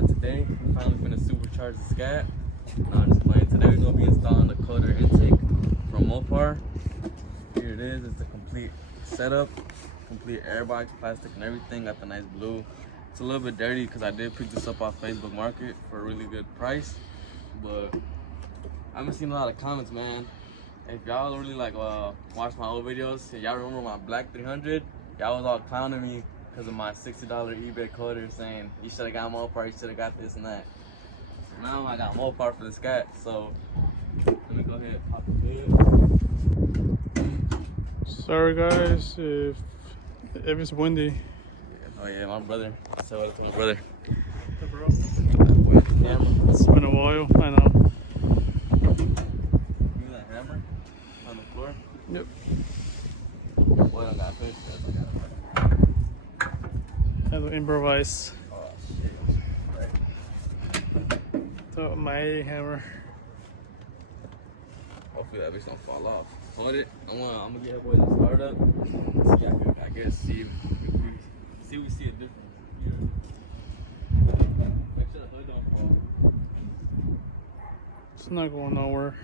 man, today we finally finna supercharge the Scat. No, I'm just playing. Today we're gonna be installing the coder intake from Mopar. Here it is. It's the complete setup, complete airbox, plastic and everything. Got the nice blue. It's a little bit dirty because I did pick this up off Facebook Market for a really good price, but I haven't seen a lot of comments, man. If y'all really like watch my old videos, y'all remember my black 300, y'all was all clowning me because of my $60 eBay coder, saying you should have got Mopar, you should have got this and that. So now I got Mopar for the Scat, so let me go ahead and pop the hood. Sorry guys if it's windy. Yeah. Oh yeah, my brother. Say what to my brother. Hey bro. Hammer. It's been a while, I know. You that hammer on the floor? Yep. Boy, I got fish. I had to improvise. Oh shit. So my hammer. Hopefully that bitch don't fall off. Hold it. I'm gonna get her boy to start up. See, I guess see if we see a difference. Make sure the hood don't fall. It's not going nowhere.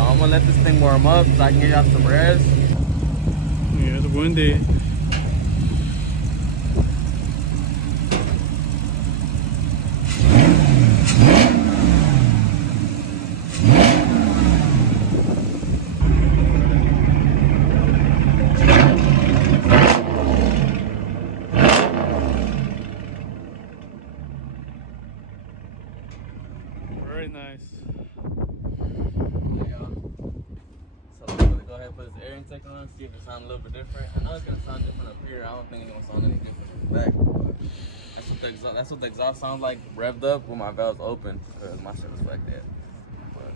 I'm gonna let this thing warm up so I can get y'all some res. Yeah, it's windy. Very nice. So I'm gonna go ahead and put this air intake on, see if it sounds a little bit different. I know it's gonna sound different up here. I don't think it's gonna sound any different in the back. But that's what the exhaust sounds like revved up with my valves open, because my shit is like that. But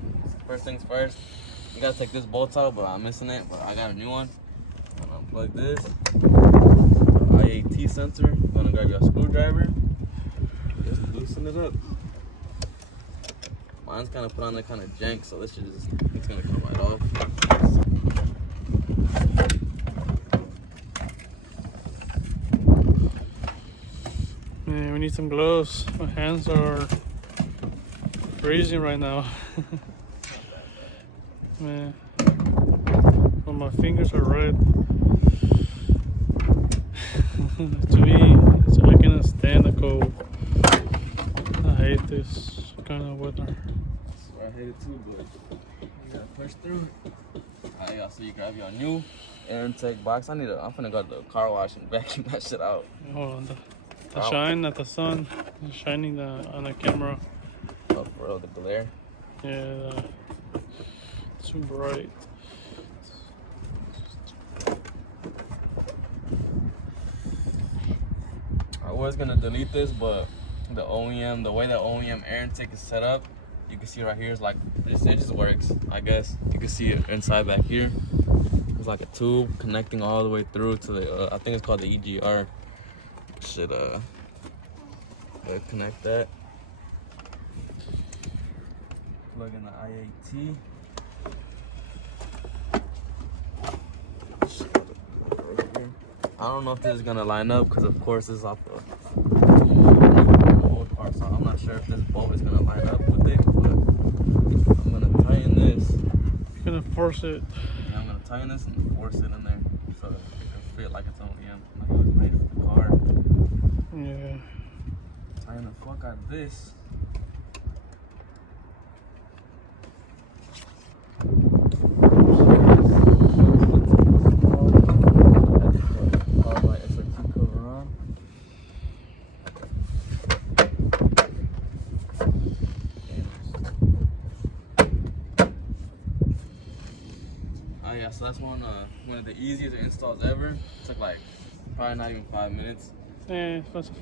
first things first, you gotta take this bolt out, but I'm missing it. But I got a new one. I'm gonna unplug this. IAT sensor. I'm gonna grab your screwdriver. Just loosen it up. Mine's kind of put on there kind of jank, so this shit just, it's gonna come right off. Man, we need some gloves. My hands are freezing right now. Man, well, my fingers are red. To me, I cannot stand the cold. I hate this kind of weather. I hate it too, but you gotta push through. Alright, y'all, so you grab your new air intake box. I'm finna go to the car wash and vacuum that shit out. Oh, the shine at the sun, shining on the camera. Oh, for real, the glare. Yeah, too bright. I was gonna delete this, but the way the OEM air intake is set up, you can see right here is like this. It just works, I guess. You can see it inside back here. It's like a tube connecting all the way through to the. I think it's called the EGR. Should connect that. Plug in the IAT. I don't know if this is gonna line up because, of course, this is off the old car, so I'm not sure if this bolt is gonna line up with it. But I'm gonna tighten this. You're gonna force it. Yeah, I'm gonna tighten this and force it in there so that it can fit like it's OEM, like it was made for the car. Yeah. Tighten the fuck out of this. so that's one of the easiest installs ever. It took like probably not even 5 minutes. Yeah,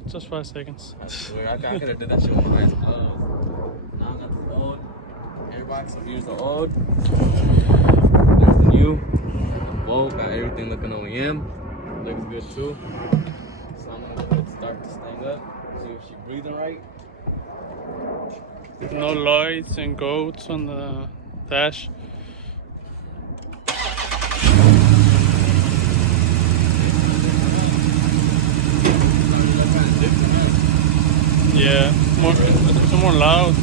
just 5 seconds. I swear, I could have did that shit with my eyes closed. Now I got the old airbox, so here's the old. There's the new. The bolt, got everything looking OEM. Looks good too. So I'm gonna go ahead and start this thing up. See if she's breathing right. No lights and goats on the dash. Yeah, it's more loud.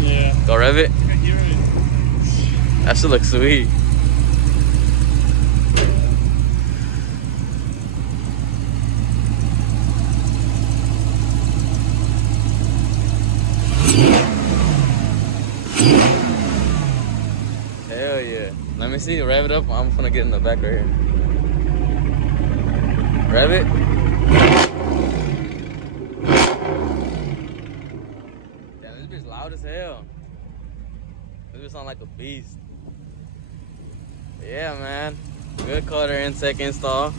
Yeah. Go rev it. I can hear it. That shit looks sweet. Hell yeah. Let me see, rev it up. I'm gonna get in the back right here. Rev it. Damn, this bitch loud as hell. This bitch sound like a beast. Yeah, man. Good color intake install.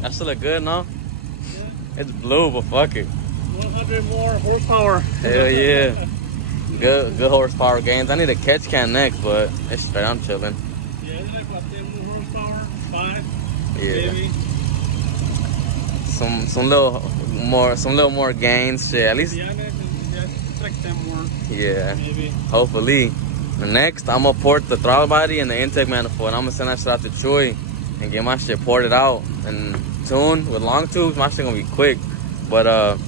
That should look good, no? Yeah. It's blue, but fuck it. 100 more horsepower. Hell yeah. Good horsepower gains. I need a catch can next, but it's straight. I'm chilling. Yeah, it's like about 10 more horsepower, 5. Yeah. Maybe. Some little more gains. Shit, at least. Yeah, it's like 10 more. Yeah. Maybe. Hopefully. The next, I'm gonna port the throttle body and the intake manifold. And I'm gonna send that shit out to Chewy and get my shit ported out and tuned with long tubes. My shit gonna be quick, but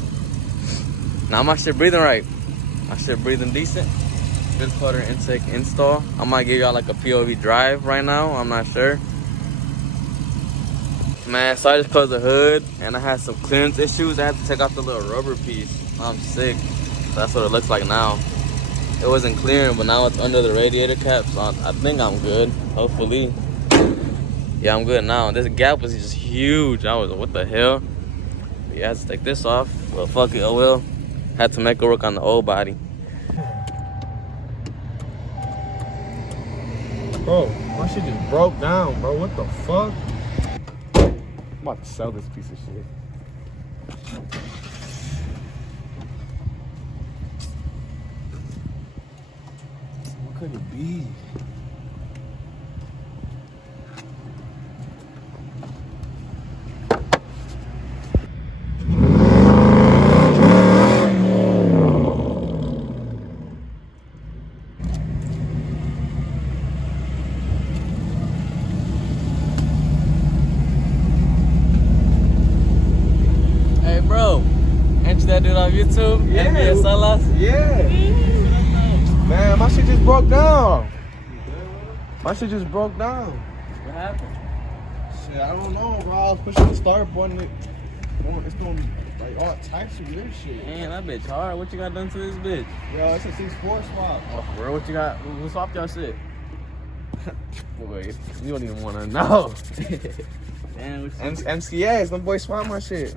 now my shit breathing right. My shit breathing decent. Good color intake install. I might give y'all like a POV drive right now. I'm not sure. Man, so I just closed the hood and I had some clearance issues. I had to take off the little rubber piece. I'm sick. So that's what it looks like now. It wasn't clearing, but now it's under the radiator cap, so I think I'm good, hopefully. Yeah, I'm good now. This gap was just huge. I was, what the hell? But yeah, I had to take this off. Well, fuck it, oh well. Had to make it work on the old body. Bro, my shit just broke down, bro. What the fuck? I'm about to sell this piece of shit. What could it be? Hey, bro. Ain't you that dude on YouTube? Yeah. NBA Salas? Yeah. Man, my shit just broke down. My shit just broke down. What happened? Shit, I don't know, bro. I was pushing the start button. It's doing like all types of weird shit. Man, that bitch hard. What you got done to this bitch? Yo, it's a 6-4 swap. Oh, for real? What you got? Who swapped your shit? Boy, you don't even want to know. Damn, MCAs, them boys swap my shit.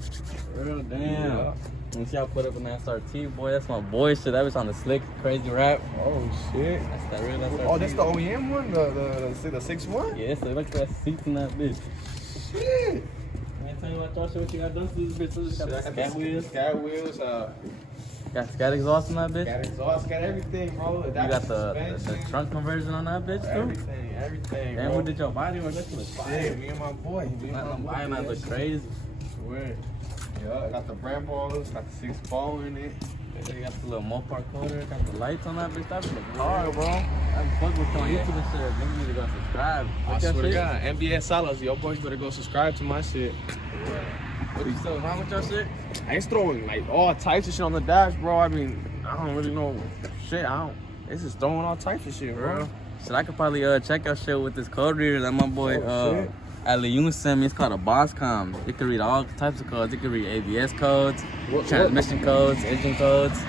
real damn. Yeah. And see, I put up an SRT, boy. That's my boy shit. That was on the slick, crazy rap. Oh shit. That's that real SRT. Oh, that's the OEM one, the 6-1. Yeah, so look at that seats in that bitch. Shit. Man, tell you what you got done to this bitch. So just got the scat wheels. Scat wheels. Got scat exhaust in that bitch. Got exhaust. Got everything, bro. You got the trunk conversion on that bitch too. Everything. Damn, Bro. who did your body work? That shit was fire. Shit, me and my boy. That man look crazy. Swear. Yeah, got the brand balls, got the 6-4 in it. You got the little Mopar coder, got the lights on that bitch. That bitch look hard, bro. I fuck with you on YouTube and shit. Niggas need to go subscribe. I swear to God, NBA Salas, your boys better go subscribe to my shit. What you still wrong with your shit? I ain't throwing like all types of shit on the dash, bro. I mean, I don't really know shit. It's just throwing all types of shit, bro. Shit, I could probably check your shit with this code reader that my boy shit. Ali sent me. It's called a BossCom. It can read all types of codes. It can read ABS codes, transmission codes, engine codes.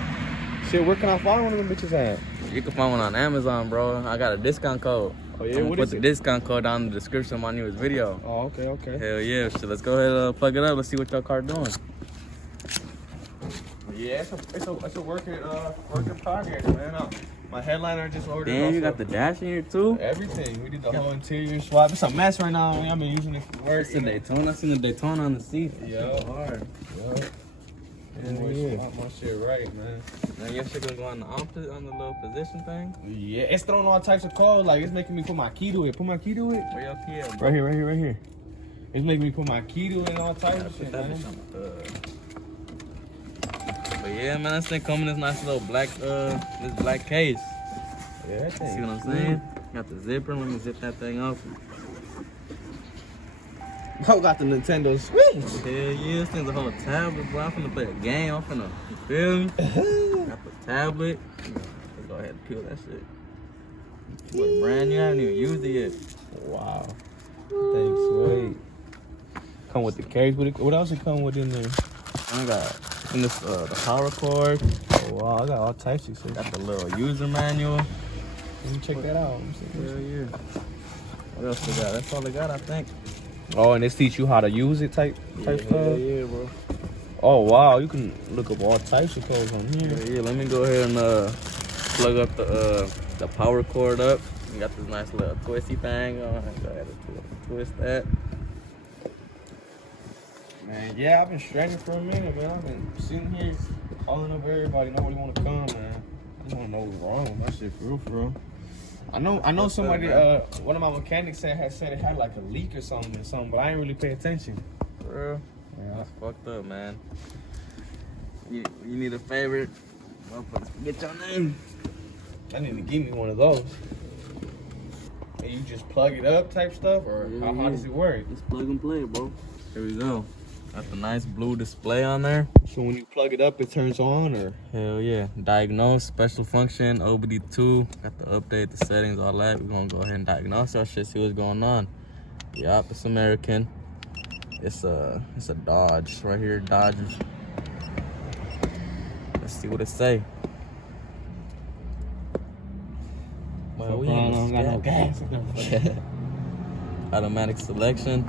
Shit, where can I find one of them bitches at? You can find one on Amazon, bro. I got a discount code. Oh yeah, I'm gonna what put is the it? discount code down in the description of my newest video. Oh, okay. Hell yeah, shit. Let's go ahead and plug it up. Let's see what your car doing. Yeah, it's a work in progress, man. My headliner just ordered. Damn, you got the dash in here too? Everything. We did the whole interior swap. It's a mess right now. I've been using it for work. It's the Daytona. I seen the Daytona on the seat. Yeah. Hard. Yeah. Swap my shit right, man. Man, your shit gonna go on the opposite, on the little position thing? Yeah, it's throwing all types of codes. Like, it's making me put my key to it. Put my key to it. Where your key at, bro? Right here. It's making me put my key to it and all types of shit, man. But yeah, man, this thing coming in this nice little black, this black case. Yeah, that thing. See what I'm saying? Got the zipper. Let me zip that thing up. Yo, got the Nintendo Switch. Hell yeah, this thing's a whole tablet, bro. I'm finna play a game. I'm finna, you feel me? Got the tablet. Let's go ahead and peel that shit. What, brand new? I haven't even used it yet. Wow. Thanks, sweet. Come with the case. What else it come with in there? I got in this the power cord. Oh wow, I got all types of shit. Got the little user manual. Let me check that out. Let me see. Hell yeah. What else they got? That's all they got, I think. Oh, and this teach you how to use it type stuff? Yeah, bro. Oh wow, you can look up all types of codes on here. Yeah, let me go ahead and plug up the power cord up. We got this nice little twisty thing on. Go ahead and twist that. Man, yeah, I've been stranded for a minute, man. I've been sitting here calling up everybody. Nobody want to come, man. I just want to know what's wrong with my shit, for real. I know somebody, one of my mechanics said it had like a leak or something, but I ain't really pay attention. For real? Yeah. That's fucked up, man. You need a favorite? Motherfuckers forget your name. I need to give me one of those. And you just plug it up type stuff, or how does it work? Just plug and play, bro. Here we go. Got the nice blue display on there. So when you plug it up, it turns on, or? Hell yeah. Diagnose, special function, OBD2. Got the update, the settings, all that. We're gonna go ahead and diagnose our shit, see what's going on. Yup, it's American. It's a Dodge right here, Dodge. Let's see what it say. Well, we ain't got no gas. Automatic selection.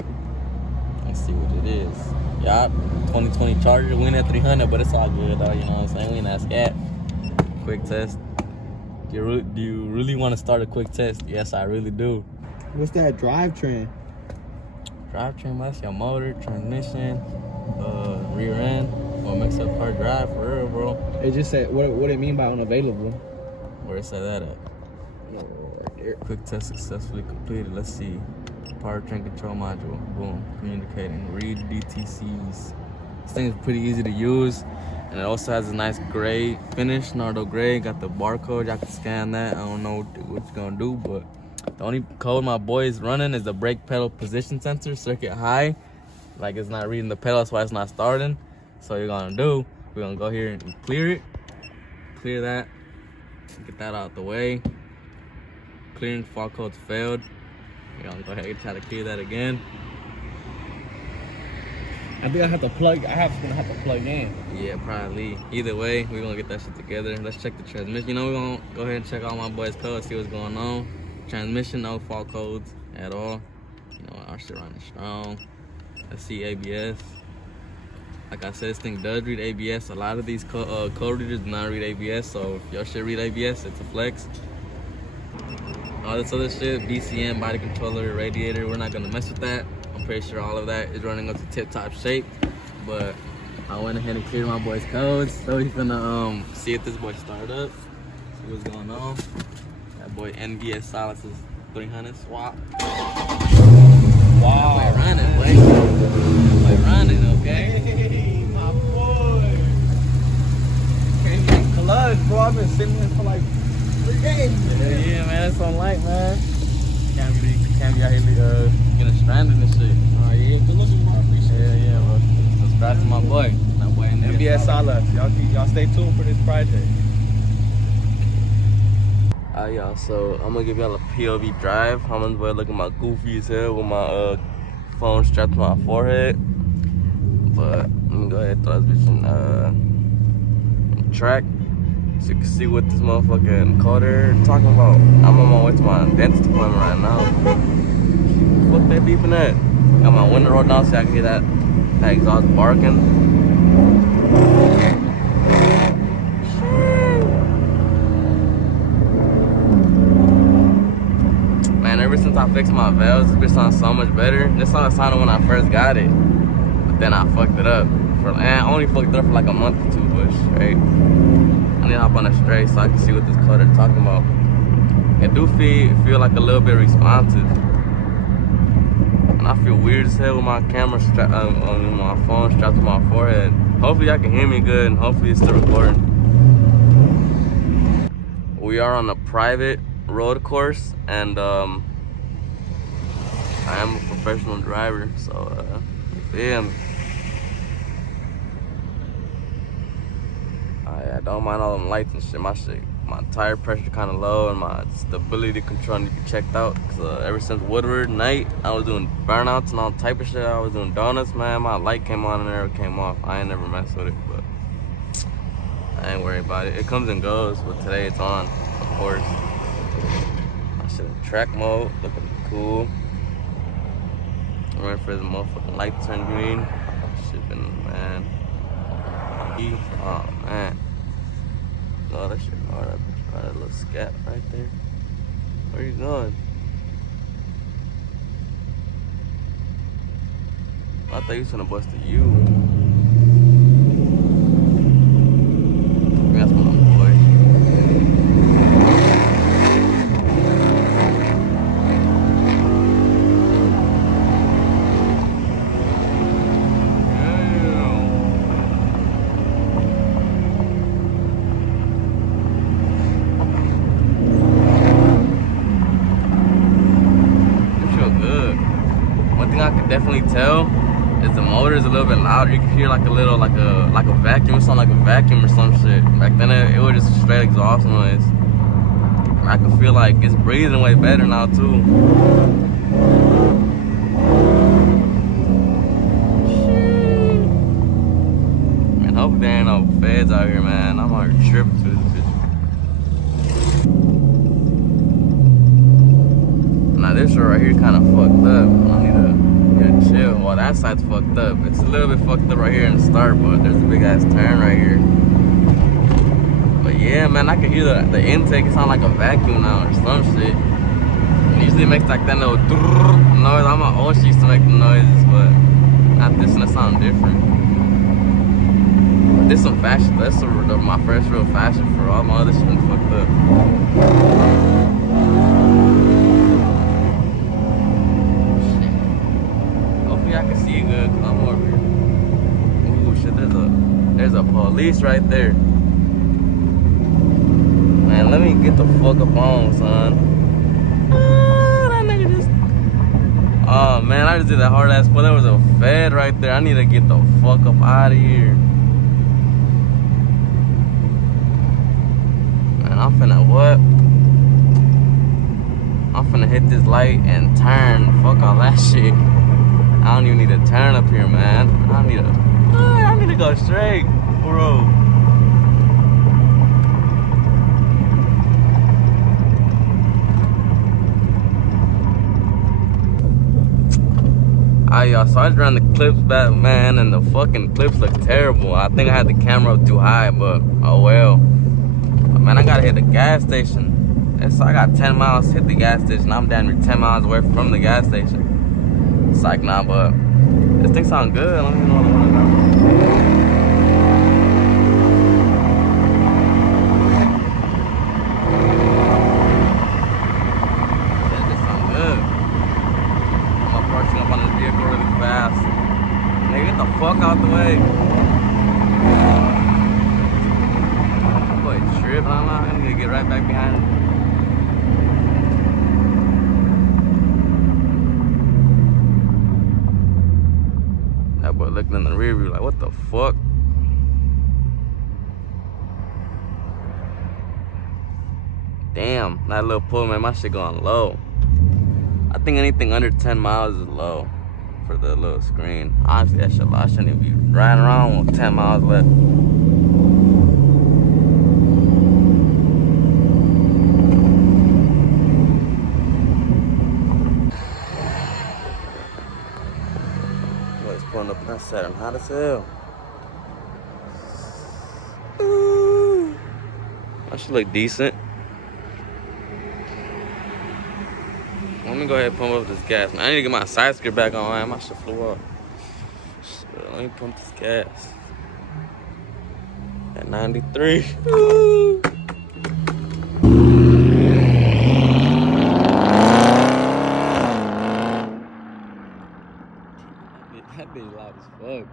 Let's see what it is. Yup, 2020 Charger. We ain't at 300, but it's all good though. You know what I'm saying? We ain't at Scat. Quick test. Do you really want to start a quick test? Yes, I really do. What's that drivetrain? Drivetrain, that's your motor, transmission, rear end. What makes up car drive for real, bro? It just said what it mean by unavailable. Where it say that at? Right there. Quick test successfully completed. Let's see. Powertrain control module. Boom. Communicating. Read DTCs. This thing is pretty easy to use. And it also has a nice gray finish, Nardo gray. Got the barcode. Y'all can scan that. I don't know what it's gonna do, but the only code my boy is running is the brake pedal position sensor, circuit high. Like it's not reading the pedal, that's why it's not starting. So you're gonna do, we're gonna go here and clear it. Clear that. Get that out the way. Clearing fault codes failed. We're gonna go ahead and try to clear that again. I think I'm gonna have to plug in. Yeah, probably. Either way, we're gonna get that shit together. Let's check the transmission. You know, we're gonna go ahead and check all my boys' codes, see what's going on. Transmission, no fault codes at all. You know, our shit running strong. Let's see ABS. Like I said, this thing does read ABS. A lot of these code readers do not read ABS, so if your shit read ABS, it's a flex. All this other shit, BCM, body controller, radiator, we're not gonna mess with that. I'm pretty sure all of that is running up to tip-top shape, but I went ahead and cleared my boy's codes, so he's gonna see if this boy start up, see what's going on. That boy NVS Solace is 300 swap. Wow. That boy running, boy. That boy running, okay? Hey, my boy. Can't get clutch, bro. I've been sitting here for like 3 games. Yeah, man, it's on light, man. Can't be out here getting stranded and shit. Oh, yeah. Good looking, bro. I appreciate it. Yeah, bro. Subscribe to my boy. That boy NBS Solace. Y'all stay tuned for this project. Alright, y'all, so I'm gonna give y'all a POV drive. I'm on the way looking my goofy as hell with my phone strapped to my forehead. But let me go ahead and throw this bitch in track. So you can see what this motherfucking Carter talking about. I'm on my way to my dentist appointment right now. What they beeping at? Got my window rolled down so I can hear that exhaust barking. Man, ever since I fixed my valves, this bitch sounds so much better. This song sounded when I first got it, but then I fucked it up. I only fucked it up for like a month or two, but straight. I need to hop on a straight so I can see what this Carter talking about. It do feel like a little bit responsive. And I feel weird as hell with my camera my phone strapped to my forehead. Hopefully y'all can hear me good and hopefully it's still recording. We are on a private road course and I am a professional driver, so you feel me? I don't mind all them lights and shit. My tire pressure kind of low and my stability control need to be checked out. Cause ever since Woodward night, I was doing burnouts and all type of shit. I was doing donuts, man. My light came on and never came off. I ain't never messed with it, but I ain't worried about it. It comes and goes, but today it's on, of course. My shit in track mode, looking cool. I'm ready for this motherfucking light to turn green. Shit been, man. Oh man. Oh, that shit hard. That bitch got that little scat right there. Where you going? I thought you was gonna bust a U. That's my boy. Definitely tell is the motor is a little bit louder. You can hear like a little like a vacuum. It sound like a vacuum or some shit. Back then it was just straight exhaust noise. I can feel like it's breathing way better now too. Man, hopefully there ain't no feds out here, man. I'm out here tripping through this bitch. Now this shit right here kind of fucked up. I need to chill. Well, that side's fucked up. It's a little bit fucked up right here in the start, but there's a big ass turn right here. But yeah, man, I can hear the intake. It sounds like a vacuum now or some shit. It usually makes like that little noise. I'm my old shit used to make the noises, but not this one. It sounds different. But this some fashion. That's my first real fashion. For all my other shit been fucked up. I can see you good because I'm over here. Ooh, shit, there's a police right there. Man, let me get the fuck up on, son. That nigga just... Oh, man, I just did that hard ass pull. There was a fed right there. I need to get the fuck up out of here. Man, I'm finna what? I'm finna hit this light and turn. Fuck all that shit. I don't even need to turn up here, man. I need to go straight, bro. Y'all, so I just ran the clips back, man, and the fucking clips look terrible. I think I had the camera up too high, but oh well. Man, I gotta hit the gas station. I got 10 miles to hit the gas station. I'm down here 10 miles away from the gas station. It's like, nah, but this thing sound good. Let me know what I'm running out. Yeah, this sound good. I'm approaching up on this vehicle really fast. Nigga, get the fuck out the way. Boy, tripping. I need to get right back behind him. Looking in the rear view like, what the fuck? Damn, that little pull, man, my shit going low. I think anything under 10 miles is low for the little screen. Honestly, that shit low. I shouldn't even be riding around with 10 miles left. I said I'm hot as hell. Ooh. I should look decent. Let me go ahead and pump up this gas. Man, I need to get my side skirt back on. Man. My shit flew up. Shit, let me pump this gas. At 93. Ooh. That bitch loud as fuck.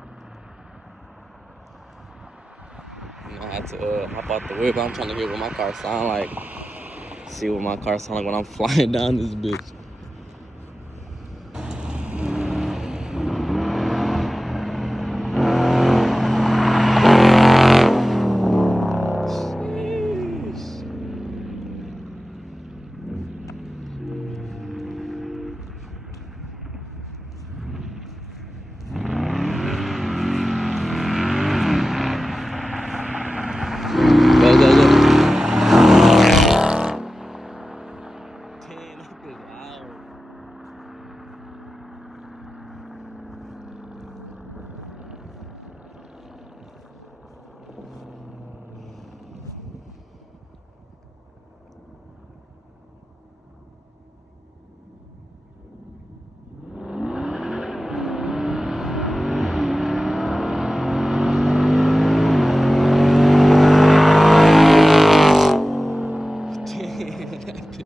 And I had to hop out the whip. I'm trying to hear what my car sound like. See what my car sound like when I'm flying down this bitch.